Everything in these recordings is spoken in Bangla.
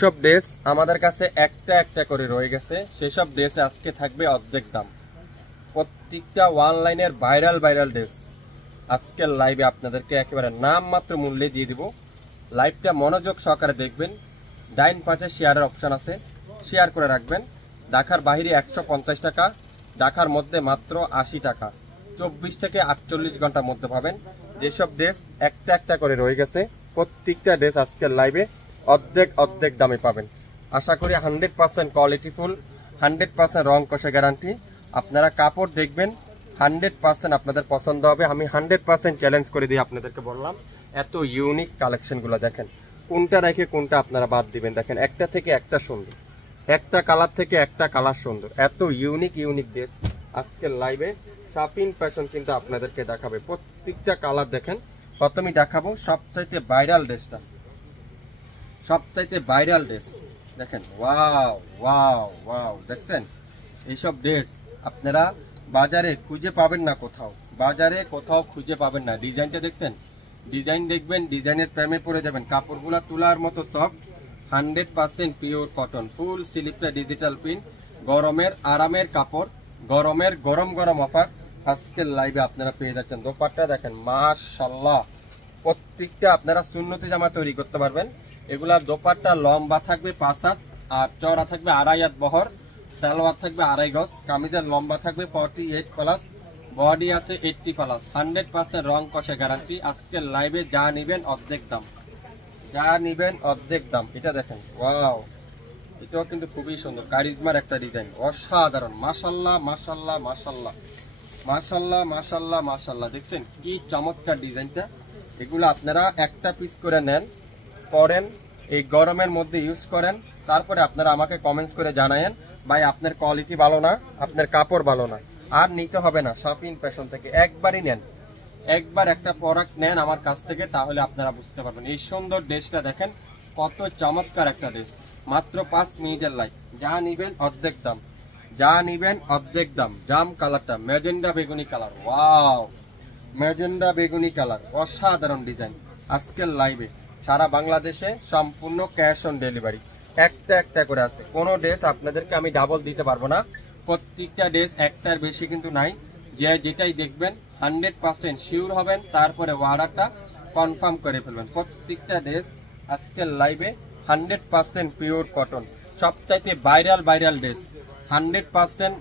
সব ড্রেস আমাদের কাছে একটা একটা করে রয়ে গেছে, সেসব ড্রেসে আজকে থাকবে অর্ধেক দাম। প্রত্যেকটা অনলাইনের ভাইরাল ড্রেস আজকের লাইভে আপনাদেরকে একেবারে নামমাত্র মূল্যে দিয়ে দিব। লাইভটা মনোযোগ সহকারে দেখবেন। ডাইন পাশে শেয়ারের অপশন আছে, শেয়ার করে রাখবেন। ঢাকার বাইরে 150 টাকা, ঢাকার মধ্যে মাত্র 80 টাকা। 24 থেকে 48 ঘন্টার মধ্যে পাবেন। যেসব ড্রেস একটা একটা করে রয়ে গেছে, প্রত্যেকটা ড্রেস আজকের লাইভে অর্ধেক দামে পাবেন। আশা করি 100% কোয়ালিটিফুল, 100% রং কষে গ্যারান্টি। আপনারা কাপড় দেখবেন, 100% আপনাদের পছন্দ হবে। আমি 100% চ্যালেঞ্জ করে দিয়ে আপনাদেরকে বললাম। এত ইউনিক কালেকশনগুলো দেখেন, কোনটা রেখে কোনটা আপনারা বাদ দিবেন। দেখেন একটা থেকে একটা সুন্দর, একটা কালার থেকে একটা কালার সুন্দর। এত ইউনিক ড্রেস আজকের লাইভে শাপিং ফ্যাশন কিন্তু আপনাদেরকে দেখাবে। প্রত্যেকটা কালার দেখেন। প্রথমেই দেখাবো সবচাইতে ভাইরাল ড্রেসটা, সবচাইতে ভাইরাল ড্রেস দেখেন। ওয়াও ওয়াও ওয়াও, দেখছেন? এইসব ড্রেস আপনারা বাজারে খুঁজে পাবেন না, কোথাও খুঁজে পাবেন না। ডিজাইনটা দেখছেন? ডিজাইন দেখবেন, ডিজাইনের প্রেমে পড়ে যাবেন। কাপড়গুলা তুলার মতো সফট, 100% পিওর কটন, ফুল স্লিপটা ডিজিটাল প্রিন্ট। গরমের আরামের কাপড়, গরমের গরম অফার আজকের লাইভে আপনারা পেয়ে যাচ্ছেন। দোপাট্টা দেখেন, মাশাআল্লাহ। প্রত্যেকটা আপনারা সুন্নতি জামা তৈরি করতে পারবেন। এগুলা দোপাট্টা লম্বা থাকবে 5 হাত আর চওড়া থাকবে 2.5 হাত বহর। সালোয়ার থাকবে 2.5 গজ। কামিজের লম্বা থাকবে 48+, বডি আছে 80+। 100% রং কষে গ্যারান্টি। আজকের লাইভে যা নিবেন অর্ধেক দাম, এটা দেখেন। ওয়াও, এটাও কিন্তু খুবই সুন্দর, কারিজমার একটা ডিজাইন, অসাধারণ। মাশাআল্লাহ মাশাআল্লাহ মাশাআল্লাহ মাশাআল্লাহ মাশাআল্লাহ মাশাআল্লাহ, দেখছেন কি চমৎকার ডিজাইনটা। এগুলো আপনারা একটা পিস করে নেন, পরেন, এই গরমের মধ্যে ইউজ করেন। তারপরে আপনারা আমাকে কমেন্টস করে জানায়েন, ভাই আপনার কোয়ালিটি ভালো না, আপনার কাপড় ভালো না। আর নিতে হবে না শাপিং ফ্যাশন থেকে, একবারই নেন। একবার একটা প্রোডাক্ট নেন আমার কাছ থেকে, তাহলে আপনারা বুঝতে পারবেন। এই সুন্দর ড্রেসটা দেখেন, কত চমৎকার একটা ড্রেস। মাত্র 5 মিনিটের লাইভ। যা নিবেন অর্ধেক দাম। জাম কালারটা ম্যাজেন্ডা বেগুনি কালার। ওয়াও, ম্যাজেন্ডা বেগুনি কালার, অসাধারণ ডিজাইন। আজকের লাইভে সারা বাংলাদেশে সম্পূর্ণ ক্যাশ অন ডেলিভারি। একটা করে আছে, কোনো ড্রেস আপনাদেরকে আমি ডাবল দিতে পারবো না। প্রত্যেকটা ড্রেস একটার বেশি কিন্তু নাই। যেটাই দেখবেন 100% শিওর হবেন, তারপরে অর্ডারটা কনফার্ম করে ফেলবেন। প্রত্যেকটা ড্রেস আজকের লাইভে 100% পিওর কটন, সবচাইতে ভাইরাল ড্রেস। 100%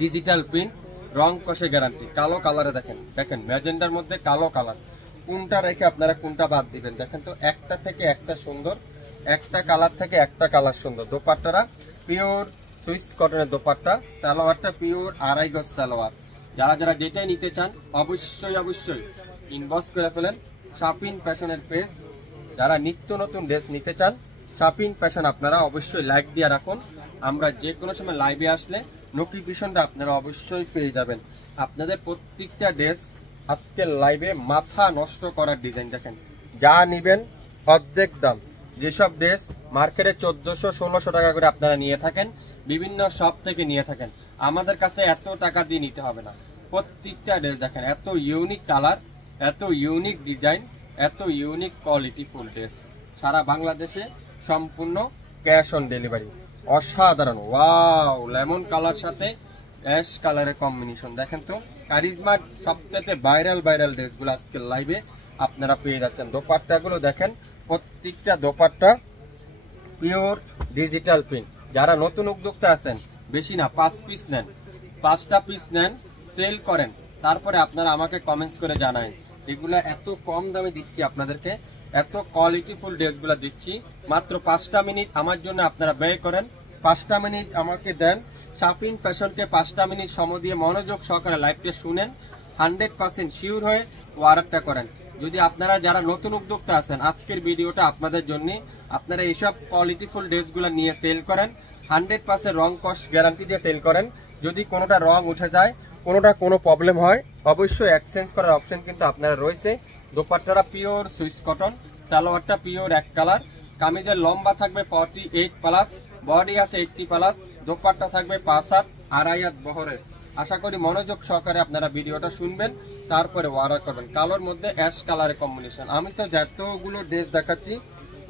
ডিজিটাল প্রিন্ট, রং কষে গ্যারান্টি। কালো কালারে দেখেন ম্যাজেন্ডার মধ্যে কালো কালার। কোনটা রেখে আপনারা কোনটা বাদ দিবেন। দেখেন তো, একটা থেকে একটা সুন্দর, একটা কালার থেকে একটা কালার সুন্দর। দোপাট্টারা পিওর সুইস কটনের দোপাট্টা, সালোয়ারটা পিওর 2.5 গজ সালোয়ার। যারা যেটাই নিতে চান অবশ্যই ইনবক্স করে ফেলেন শাপিং ফ্যাশনের পেজ। যারা নিত্য নতুন ড্রেস নিতে চান শাপিং ফ্যাশন, আপনারা অবশ্যই লাইক দিয়ে রাখুন। আমরা যে কোনো সময় লাইভে আসলে নোটিফিকেশনটা আপনারা অবশ্যই পেয়ে যাবেন। আপনাদের প্রত্যেকটা ড্রেস আজকের লাইভে মাথা নষ্ট করার ডিজাইন দেখেন। যা নিবেন অর্ধেক দাম। যেসব ড্রেস মার্কেটে 1400-1600 টাকা করে আপনারা নিয়ে থাকেন, বিভিন্ন শপ থেকে নিয়ে থাকেন, আমাদের কাছে এত টাকা দিয়ে নিতে হবে না। প্রত্যেকটা ড্রেস দেখেন, এত ইউনিক কালার, এত ইউনিক ডিজাইন, এত ইউনিক কোয়ালিটি ফুল ড্রেস। সারা বাংলাদেশে সম্পূর্ণ ক্যাশ অন ডেলিভারি। অসাধারণ। ওয়াও, লেমন কালার সাথে অ্যাশ কালারের কম্বিনেশন দেখেন তো। কারিজমার সবথেকে ভাইরাল ড্রেসগুলো আজকের লাইভে আপনারা পেয়ে যাচ্ছেন। দোপাট্টাগুলো দেখেন, প্রত্যেকটা দোপাট্টা পিওর ডিজিটাল প্রিন্ট। যারা নতুন উদ্যোক্তা আছেন, বেশি না 5 পিস নেন, 5টা পিস নেন, সেল করেন, তারপরে আপনারা আমাকে কমেন্টস করে জানান। এগুলা এত কম দামে দিচ্ছি আপনাদেরকে, এত কোয়ালিটিফুল ড্রেসগুলো দিচ্ছি। মাত্র 5টা মিনিট আমার জন্য আপনারা ব্যয় করেন, 5টা মিনিট আমাকে দেন। শাপিং ফ্যাশনকে 5টা মিনিট সময় দিয়ে মনোযোগ সহকারে লাইভটা শুনেন, 100% শিওর হয়ে অর্ডারটা করেন। যদি আপনারা যারা নতুন উদ্যোক্তা আছেন, আজকের ভিডিওটা আপনাদের জন্য। আপনারা এইসব কোয়ালিটিফুল ড্রেসগুলো নিয়ে সেল করেন, 100% রং কস গ্যারান্টি দিয়ে সেল করেন। যদি কোনোটা রং উঠে যায়, কোনো প্রবলেম হয়, অবশ্যই এক্সচেঞ্জ করার অপশন কিন্তু আপনারা রয়েছে। দোপাট্টাটা পিওর সুইস কটন, সালোয়ারটা পিওর এক কালার। কামিজের লম্বা থাকবে 48+, বডি আছে 80+। দোপাট্টা থাকবে 5 হাত 2.5 হাত বহরের। আশা করি মনোযোগ সহকারে আপনারা ভিডিওটা শুনবেন, তারপরে অর্ডার করবেন। কালোর মধ্যে অ্যাশ কালারের কম্বিনেশন। আমি তো যতগুলো ড্রেস দেখাচ্ছি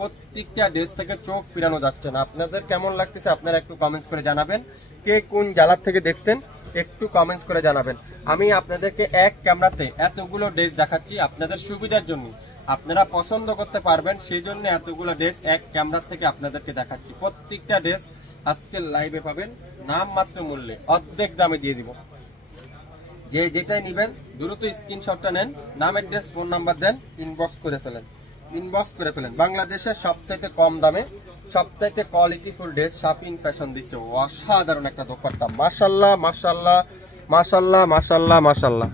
প্রত্যেকটা ড্রেস থেকে চোখ ফিরানো যাচ্ছে না। আপনাদের কেমন লাগতেছে আপনারা একটু কমেন্টস করে জানাবেন। কে কোন জেলার থেকে দেখছেন একটু কমেন্টস করে জানাবেন। আমি আপনাদেরকে এক ক্যামেরাতে এতগুলো ড্রেস দেখাচ্ছি আপনাদের সুবিধার জন্য, আপনারা পছন্দ করতে পারবেন সেই জন্য এতগুলো ড্রেস এক ক্যামেরা থেকে আপনাদেরকে দেখাচ্ছি। প্রত্যেকটা ড্রেস আজকের লাইভে পাবেন নামমাত্র মূল্যে, অর্ধেক দামে দিয়ে দিব। যে যেটাই নেবেন দ্রুত স্ক্রিনশটটা নেন, নাম অ্যাড্রেস ফোন নাম্বার দেন, ইনবক্স করে ফেলেন। বাংলাদেশের সবচাইতে কম দামে সবচাইতে quality full dress shopping fashion দিচ্ছে অসাধারণ একটা দোপাট্টা। মাশাআল্লাহ মাশাআল্লাহ মাশাআল্লাহ মাশাআল্লাহ মাশাআল্লাহ।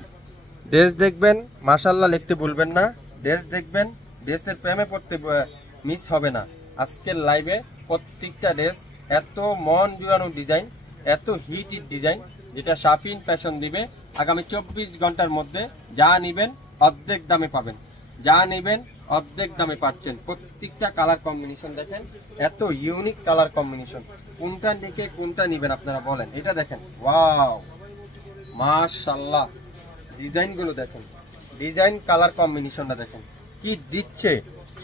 ড্রেস দেখবেন মাশাআল্লাহ লিখতে ভুলবেন না, ড্রেস দেখবেন ড্রেসের প্রেমে পড়তে মিস হবে না। আজকের লাইভে প্রত্যেকটা ড্রেস এত মন জুড়ানো ডিজাইন, এত হিট ডিজাইন যেটা শাপিং ফ্যাশন দিবে আগামী 24 ঘন্টার মধ্যে। যা নেবেন অর্ধেক দামে পাবেন, যা নেবেন অর্ধেক দামে পাচ্ছেন। প্রত্যেকটা কালার কম্বিনেশন দেখেন, এত ইউনিক কালার কম্বিনেশন। কোনটা দেখে কোনটা নেবেন আপনারা বলেন। এটা দেখেন, ওয়াও মাশাআল্লাহ, ডিজাইনগুলো দেখেন, ডিজাইন কালার কম্বিনেশনটা দেখেন কি দিচ্ছে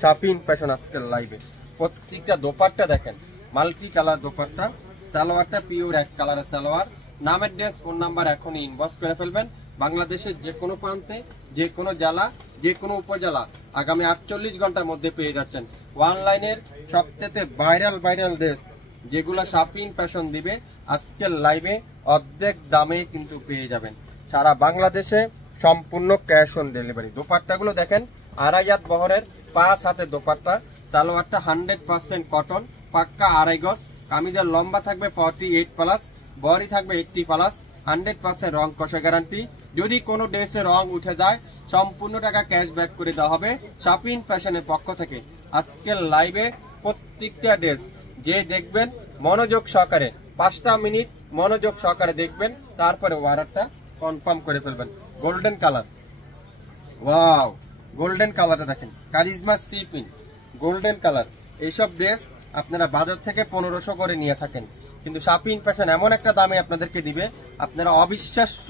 শাপিং ফ্যাশন আজকের লাইভে। প্রত্যেকটা দোপাট্টা দেখেন, মাল্টি কালার দোপাট্টা, সালোয়ারটা পিওর এক কালারের সালোয়ার। নাম অ্যাড্রেস ফোন নাম্বার এখনই ইনবক্স করে ফেলবেন। বাংলাদেশের যে কোনো প্রান্তে, যে কোনো জেলা, যে কোনো উপজেলা আগামী 48 ঘন্টার মধ্যে পেয়ে যাচ্ছেন। অনলাইনের সবচেয়ে ভাইরাল ড্রেস যেগুলো শাপিং ফ্যাশন দিবে আজকের লাইভে অর্ধেক দামে কিন্তু পেয়ে যাবেন সারা বাংলাদেশে, সম্পূর্ণ ক্যাশ অন ডেলিভারি। দোপাট্টাগুলো দেখেন, আড়াই হাত বহরের 5 হাতের দোপাট্টা, সালোয়ারটা 100% কটন, পাক্কা আড়াই গজ। কামিজের লম্বা থাকবে 48+, বডি থাকবে 80+, 100% রং কষা গ্যারান্টি। যদি কোনো ড্রেসে রং উঠে যায় সম্পূর্ণ টাকা ক্যাশব্যাক করে দেওয়া হবে শাপিং ফ্যাশনের পক্ষ থেকে। আজকের লাইভে প্রত্যেকটা ড্রেস যে দেখবেন মনোযোগ সহকারে, 5টা মিনিট মনোযোগ সহকারে দেখবেন, তারপরে অর্ডারটা কনফার্ম করে ফেলবেন। গোল্ডেন কালার, ওয়াও গোল্ডেন কালারটা দেখেন, কারিজমা সিপিন গোল্ডেন কালার। এইসব ড্রেস আপনারা বাজার থেকে 1500 করে নিয়ে থাকেন, কিন্তু শাপিং ফ্যাশন এমন একটা দামে আপনাদেরকে দিবে আপনারা অবিশ্বাস্য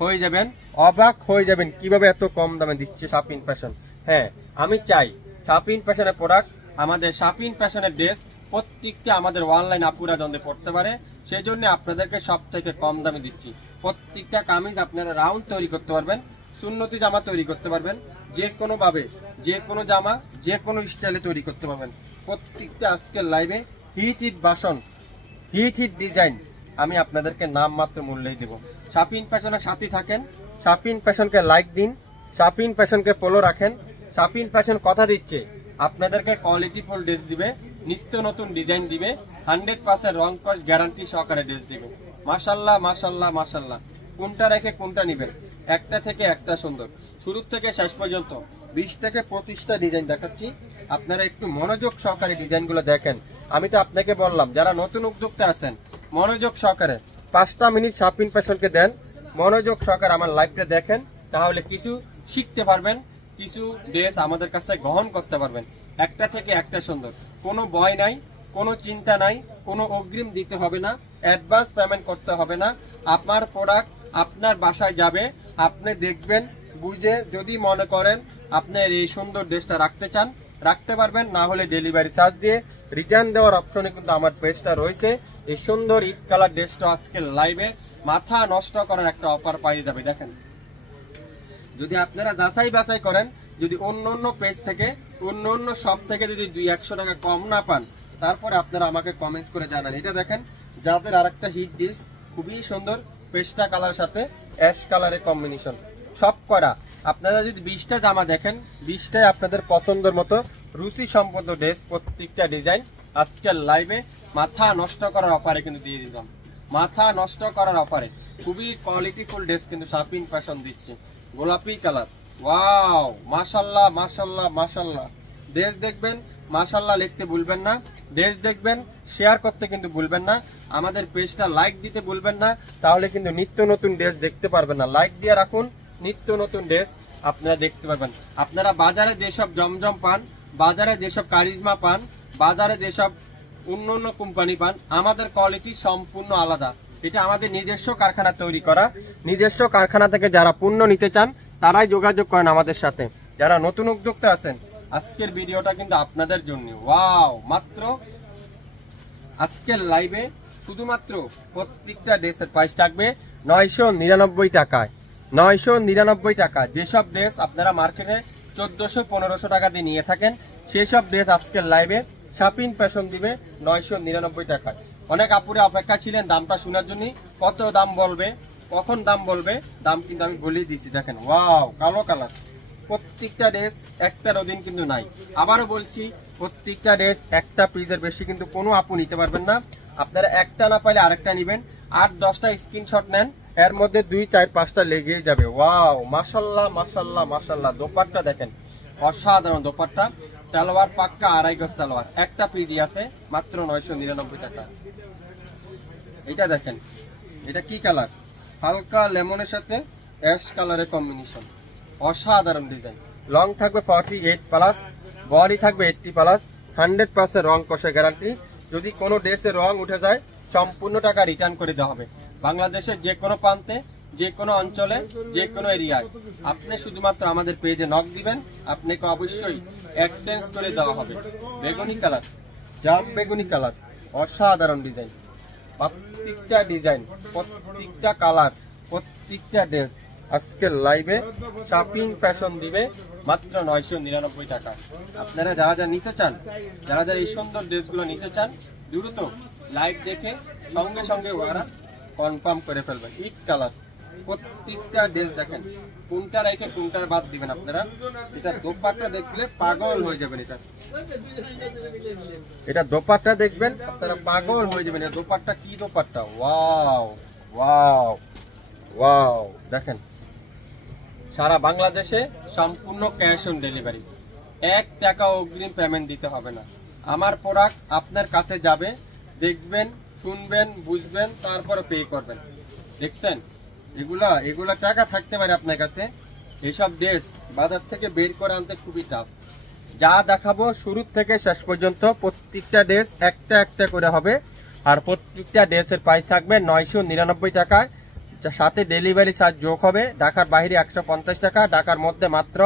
হয়ে যাবেন, অবাক হয়ে যাবেন কিভাবে এত কম দামে দিচ্ছে শাপিং ফ্যাশন। হ্যাঁ, আমি চাই শাপিং ফ্যাশনের প্রোডাক্ট, আমাদের শাপিং ফ্যাশনের ড্রেস প্রত্যেকটা আমাদের অনলাইন আপুরা দ্বন্দ্বে পড়তে পারে, সেই জন্য আপনাদেরকে সব থেকে কম দামে দিচ্ছি। প্রত্যেকটা কামিজ আপনারা রাউন্ড তৈরি করতে পারবেন, সুন্নতি জামা তৈরি করতে পারবেন, যে কোনো ভাবে যে কোনো জামা যে কোনো স্টাইলে তৈরি করতে পারবেন। প্রত্যেকটা আজকের লাইভে হিট বাসন, হিট ডিজাইন আমি আপনাদেরকে নামমাত্র মূল্যেই দেব। শাপিং ফ্যাশনের সাথে থাকেন, শাপিং ফ্যাশনকে লাইক দিন, শাপিং ফ্যাশনকে ফলো রাখেন। শাপিং ফ্যাশন কথা দিচ্ছে আপনাদেরকে কোয়ালিটি ফুল ড্রেস দিবে, নিত্য নতুন ডিজাইন দিবে, 100% রং কস গ্যারান্টি সহকারে ড্রেস দিবে। মাশাআল্লাহ মাশাআল্লাহ মাশাআল্লাহ। কোনটা রেখে কোনটা নেবেন, একটা থেকে একটা সুন্দর। শুরু থেকে শেষ পর্যন্ত 20 থেকে 25টা ডিজাইন দেখাচ্ছি, আপনারা একটু মনোযোগ সহকারে ডিজাইনগুলো দেখেন। আমি তো আপনাকে বললাম যারা নতুন উদ্যোক্তা আছেন মনোযোগ সহকারে 5টা মিনিট শাপিং ফ্যাশনকে দেন, মনোযোগ সহকারে আমার লাইভটা দেখেন, তাহলে কিছু শিখতে পারবেন, কিছু ড্রেস আমাদের কাছে গ্রহণ করতে পারবেন। একটা থেকে একটা সুন্দর, কোনো ভয় নাই, কোনো চিন্তা নাই, কোনো অগ্রিম দিতে হবে না, অ্যাডভান্স পেমেন্ট করতে হবে না। আপনার প্রোডাক্ট আপনার বাসায় যাবে, আপনি দেখবেন বুঝে, যদি মনে করেন আপনার এই সুন্দর ড্রেসটা রাখতে চান রাখতে পারবেন, না হলে ডেলিভারি চার্জ দিয়ে রিটার্ন দেওয়ার অপশনে কিন্তু আমার পেজটা রয়েছে। এই সুন্দর ইট কালার ড্রেসটা আজকে লাইভে মাথা নষ্ট করার একটা অফার পাই যাবে। দেখেন, যদি আপনারা যাচাই বাছাই করেন, যদি অন্য পেজ থেকে অন্য শপ থেকে যদি 200 টাকা কম না পান, তারপরে আপনারা আমাকে কমেন্টস করে জানান। এটা দেখেন, যাদের আরেকটা হিট ডিস খুবই সুন্দর, পেস্টা কালার সাথে অ্যাশ কালারের কম্বিনেশন। সব করা আপনারা যদি 20টা জামা দেখেন, 20টাই আপনাদের পছন্দের মতো রুচি সম্পন্ন ড্রেস। প্রত্যেকটা ডিজাইন আজকের লাইভে মাথা নষ্ট করার অফারে কিন্তু দিয়ে দিলাম, মাথা নষ্ট করার অফারে। খুবই কোয়ালিটিফুল ড্রেস কিন্তু শাপিং ফ্যাশন দিচ্ছে। গোলাপি কালার, ওয়াও মাশাআল্লাহ মাশাআল্লাহ মাশাআল্লাহ। ড্রেস দেখবেন মাশাআল্লাহ লিখতে ভুলবেন না, ড্রেস দেখবেন শেয়ার করতে কিন্তু ভুলবেন না, আমাদের পেজটা লাইক দিতে ভুলবেন না, তাহলে কিন্তু নিত্য নতুন ড্রেস দেখতে পারবেন না। লাইক দিয়ে রাখুন, নিত্য নতুন ড্রেস আপনারা দেখতে পারবেন। আপনারা বাজারে যেসব জমজম পান, বাজারে যেসব কারিজমা পান, বাজারে যেসব অন্য কোম্পানি পান, আমাদের কোয়ালিটি সম্পূর্ণ আলাদা। এটা আমাদের নিজস্ব কারখানা তৈরি করা। নিজস্ব কারখানা থেকে যারা পণ্য নিতে চান তারাই যোগাযোগ করেন আমাদের সাথে। যারা নতুন উদ্যোক্তা আছেন আজকের ভিডিওটা কিন্তু আপনাদের জন্য। ওয়াও, মাত্র আজকের লাইভে শুধুমাত্র প্রত্যেকটা ড্রেসের প্রাইস থাকবে 999 টাকায়। 999 টাকা। যেসব ড্রেস আপনারা মার্কেটে 1400-1500 টাকা দিয়ে নিয়ে থাকেন, সেসব ড্রেস আজকের লাইভে শাপিন ফ্যাশন দিবে 999 টাকায়। অনেক আপুরে অপেক্ষা ছিলেন দামটা শোনার জন্য, কত দাম বলবে, কখন দাম বলবে, দাম কিন্তু আমি বলেই দিয়েছি। দেখেন, ওয়াও, কালো কালার। প্রত্যেকটা ড্রেস একটার অধীন কিন্তু নাই। আবারও বলছি, প্রত্যেকটা ড্রেস একটা পিসের বেশি কিন্তু কোনো আপু নিতে পারবেন না। আপনারা একটা না পাইলে আরেকটা নেবেন। 8-10টা স্ক্রিনশট নেন, এর মধ্যে 2-4-5টা লেগেই যাবে। ওয়াও, মাশাল্লাহ মাশাল্লাহ মাশাল্লাহ। দোপাট্টা দেখেন, অসাধারণ দোপাট্টা। সালোয়ার পাক্কা 2.5 গজ সালোয়ার, একটা পিস আছে মাত্র 999 টাকা। এটা দেখেন, এটা কি কালার? হালকা লেমনের সাথে অ্যাশ কালারের কম্বিনেশন, অসাধারণ ডিজাইন। লং থাকবে 48+, বডি থাকবে 80+, 100% রং কষে গ্যারান্টি। যদি কোনো ড্রেসে রং উঠে যায়, সম্পূর্ণ টাকা রিটার্ন করে দেওয়া হবে। বাংলাদেশের যে কোনো প্রান্তে, যে কোনো অঞ্চলে, যে কোনো এরিয়ায় আপনি শুধুমাত্র আমাদের পেজে নক দিবেন, আপনাকে অবশ্যই এক্সচেঞ্জ করে দেওয়া হবে। বেগুনি কালার, জাম বেগুনি কালার, অসাধারণ ডিজাইন। প্রত্যেকটা ডিজাইন, প্রত্যেকটা কালার, প্রত্যেকটা ড্রেস আজকের লাইভে শাপিং ফ্যাশন দিবে মাত্র 999 টাকা। আপনারা যারা যারা নিতে চান, যারা যারা এই সুন্দর ড্রেসগুলো নিতে চান, দ্রুত লাইভ দেখে সঙ্গে সঙ্গে ওরা কনফার্ম করে ফেলবেন। ইট কালার, প্রত্যেকটা ড্রেস দেখেন, কোনটা রেখে কোনটার বাদ দিবেন আপনারা। এটা দোপাট্টা দেখলে পাগল হয়ে যাবেন। এটা দোপাট্টা দেখবেন, আপনারা পাগল হয়ে যাবেন। এটা দোপাট্টা কি দোপাট্টা! Wow wow wow. দেখেন, সারা বাংলাদেশে সম্পূর্ণ ক্যাশ অন ডেলিভারি। 1 টাকা অগ্রিম পেমেন্ট দিতে হবে না। আমার প্রোডাক্ট আপনার কাছে যাবে, দেখবেন, শুনবেন, বুঝবেন, তারপরে পে করবেন। দেখছেন, এগুলা টাকা থাকতে পারে আপনার কাছে। এইসব ড্রেস বাজার থেকে বের করে আনতে খুবই টাফ। যা দেখাবো শুরু থেকে শেষ পর্যন্ত প্রত্যেকটা ড্রেস একটা একটা করে হবে। আর প্রত্যেকটা ড্রেসের প্রাইস থাকবে 999 টাকায়, সাথে ডেলিভারি চার্জ যোগ হবে। ঢাকার বাইরে 150 টাকা, ঢাকার মধ্যে মাত্র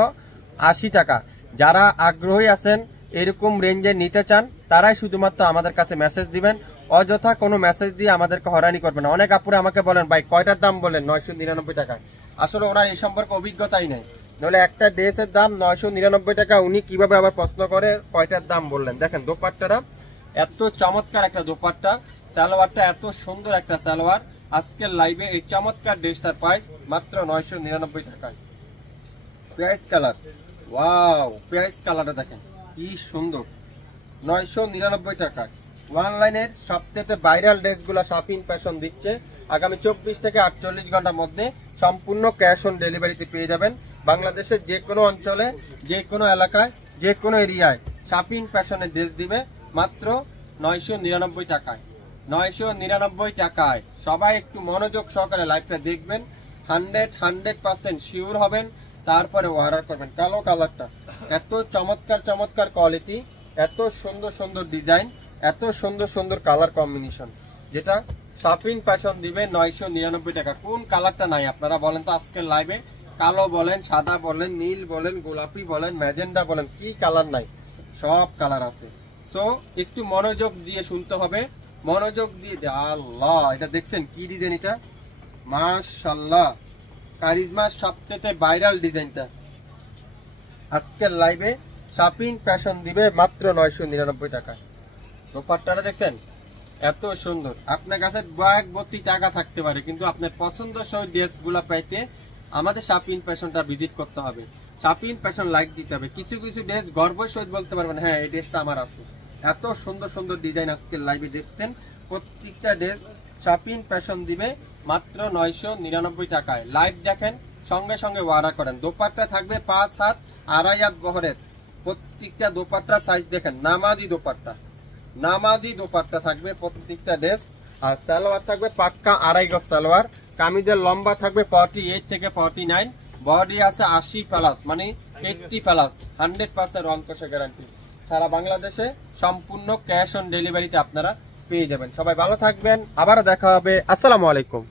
80 টাকা। যারা আগ্রহী আছেন, এরকম রেঞ্জে নিতে চান, তারাই শুধুমাত্র আমাদের কাছে মেসেজ দিবেন। অযথা কোনো মেসেজ দিয়ে আমাদেরকে হয়রানি করবেন না। অনেক আপুরে আমাকে বলেন, ভাই কয়টার দাম বলেন 999 টাকা। আসলে ওনার এই সম্পর্কে অভিজ্ঞতাই নেই। নাহলে একটা ড্রেসের দাম 999 টাকা, উনি কিভাবে আবার প্রশ্ন করে কয়টার দাম বললেন। দেখেন দোপাট্টাটা এত চমৎকার একটা দোপাট্টা, সালোয়ারটা এত সুন্দর একটা সালোয়ার। আজকের লাইভে এই চমৎকার ড্রেসটার প্রাইস মাত্র 999 টাকায়। পেঁয়াজ কালার, ওয়াও, পেঁয়াজ কালারটা দেখেন কি সুন্দর, 999 টাকায়। অনলাইনের সবথেকে ভাইরাল ড্রেসগুলো শাপিং ফ্যাশন দিচ্ছে। আগামী 24 থেকে 48 ঘন্টার মধ্যে সম্পূর্ণ ক্যাশ অন ডেলিভারিতে পেয়ে যাবেন। বাংলাদেশের যে কোনো অঞ্চলে, যে কোনো এলাকায়, যে কোনো এরিয়ায় শাপিং ফ্যাশনের ড্রেস দিবে মাত্র 999 টাকায়। 999 টাকায়। সবাই একটু মনোযোগ সহকারে লাইভটা দেখবেন, 100% শিওর হবেন, তারপরে অর্ডার করবেন। কালো কালারটা এত চমৎকার চমৎকার কোয়ালিটি, এত সুন্দর সুন্দর ডিজাইন, এত সুন্দর সুন্দর কালার কম্বিনেশন, যেটা শাপিং ফ্যাশন দিবে 999 টাকা। কোন কালারটা নাই আপনারা বলেন তো আজকের লাইভে? কালো বলেন, সাদা বলেন, নীল বলেন, গোলাপি বলেন, ম্যাজেন্ডা বলেন, কি কালার নাই? সব কালার আছে। সো একটু মনোযোগ দিয়ে শুনতে হবে, মনোযোগ দিয়ে। আল্লাহ, এটা দেখছেন কি ডিজাইন? এটা মাশাআল্লাহ, কারিজমা সবথেকে ভাইরাল ডিজাইনটা। আজকের লাইভে শাপিং ফ্যাশন দিবে মাত্র 999 টাকা। দোপাট্টাটা দেখছেন এত সুন্দর। আপনার কাছে ব্যাগ ভর্তি টাকা থাকতে পারে, কিন্তু আপনার পছন্দসই ড্রেসগুলো পাইতে আমাদের শাপিং ফ্যাশনটা ভিজিট করতে হবে। শাপিং ফ্যাশন লাইক দিতে হবে। কিছু কিছু ড্রেস গর্বের সহিত বলতে পারবেন, হ্যাঁ এই ড্রেসটা আমার আছে। এত সুন্দর সুন্দর ডিজাইন আজকের লাইভে দেখছেন। প্রত্যেকটা ড্রেস শাপিং ফ্যাশন দিবে মাত্র 999 টাকায়। লাইভ দেখেন, সঙ্গে সঙ্গে অর্ডার করেন। দোপাট্টা থাকবে 5 হাত 2.5 হাত বহরের। প্রত্যেকটা দোপাট্টা সাইজ দেখেন, নামাজি দোপাট্টা, নামাজি দোপাট্টা থাকবে প্রত্যেকটা ড্রেস। আর সালোয়ার থাকবে পাক্কা 2.5 গজ সালোয়ার। কামিজের লম্বা থাকবে 48 থেকে 49, বডি আছে 80+, মানে 80+, 100% রং কষে গ্যারান্টি। সারা বাংলাদেশে সম্পূর্ণ ক্যাশ অন ডেলিভারিতে আপনারা পেয়ে যাবেন। সবাই ভালো থাকবেন, আবারও দেখা হবে। আসসালামু আলাইকুম।